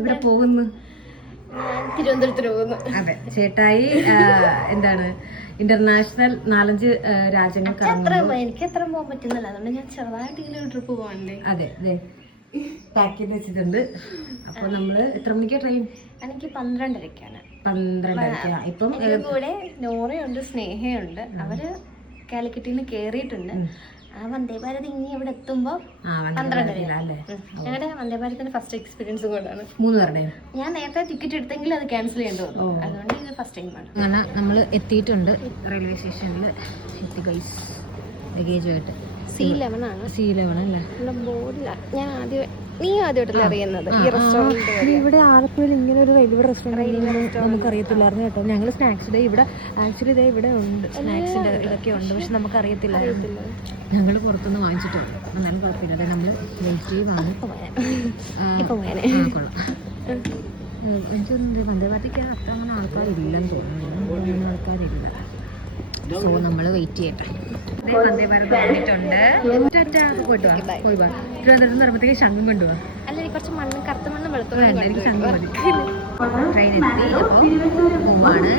ഇവിടെ പോകുന്നു? ഞാൻ തിരുവനന്തപുരത്തിന് പോകുന്നു. അതെ ചേട്ടായി എന്താണ് ഇന്റർനാഷണൽ നാലഞ്ച് രാജ്യങ്ങൾ എനിക്ക് എത്ര പോകാൻ പറ്റുന്നില്ല. അതുകൊണ്ട് ഞാൻ ചെറുതായിട്ടെങ്കിലും ഒരു ട്രിപ്പ് പോകാനല്ലേ അതെ അതെ. പാക്ക് ചെയ്ത് വെച്ചിട്ടുണ്ട്. അപ്പൊ നമ്മൾ എത്ര മണിക്കാ ട്രെയിൻ എനിക്ക് പന്ത്രണ്ടരക്കാണ്. പന്ത്രണ്ടരക്കാ. ഇപ്പം കൂടെ നോറയുണ്ട് സ്നേഹയുണ്ട്. അവർ കാലിക്കറ്റിൽ നിന്ന് കേറിയിട്ടുണ്ട് ആ വന്ദേ ഭാരത് ഇനി ഇവിടെ എത്തുമ്പോ പന്ത്രണ്ട് ഞങ്ങളുടെ വന്ദേ ഭാരതിന്റെ ഫസ്റ്റ് എക്സ്പീരിയൻസ് കൊണ്ടാണ് മൂന്ന് പേരുടെ ഞാൻ നേരത്തെ ടിക്കറ്റ് എടുത്തെങ്കിൽ അത് ക്യാൻസൽ ചെയ്യേണ്ടി വന്നു അതുകൊണ്ട് ഇത് ഫസ്റ്റ് ടൈം ആണ്. അങ്ങനെ നമ്മൾ എത്തിയിട്ടുണ്ട്. റെയിൽവേ സ്റ്റേഷനിൽ എത്തി ഗൈസ് ലഗേജുമായിട്ട് സി ലെവൻ ആണ്. സി ലെവൺ അല്ലേ? ബോർഡില്ല ഞാൻ ആദ്യം നീ ആദ്യമായിട്ടല്ലേ അറിയുന്നത് ഈ റെസ്റ്റോറന്റ് ഇവിടെ ആലപ്പുഴയിൽ ഇങ്ങനെ ഒരു റെയിൽവേ റെസ്റ്റോറന്റ് നമുക്ക് അറിയത്തില്ലായിരുന്നു കേട്ടോ. ഞങ്ങൾ സ്നാക്സ് ഡേ ഇവിടെ ആക്ച്വലി ഇതേ ഇവിടെ ഉണ്ട്. സ്നാക്സിന്റെ ഇതൊക്കെ ഉണ്ട്. പക്ഷെ നമുക്ക് അറിയത്തില്ല. ഞങ്ങൾ പുറത്തുനിന്ന് വാങ്ങിച്ചിട്ടുണ്ട് എന്നാലും കുഴപ്പമില്ല. അതെ നമ്മൾ പോയാനെ കൊള്ളാം. എനിക്ക് തോന്നുന്നത് വന്ദേ ഭാരതിക്ക് അത്ര അങ്ങനെ ആൾക്കാരില്ലെന്ന് തോന്നുന്നു. ആൾക്കാരില്ല. സോ നമ്മൾ വെയിറ്റ് ചെയ്യട്ടെ. വന്ദേ ഭാരത് വന്നിട്ടുണ്ട്. പോയി വാ. തിരുവനന്തപുരത്ത് വരുമ്പോഴത്തേക്ക് ശംഖും കൊണ്ടുപോവാ അല്ല കുറച്ച് മണ്ണ് കറുത്ത മണ്ണ് വെളുത്ത വേണ്ട എനിക്ക് ശംഖും മതി. ട്രെയിൻ എത്തി അപ്പോൾ പോവാണ്.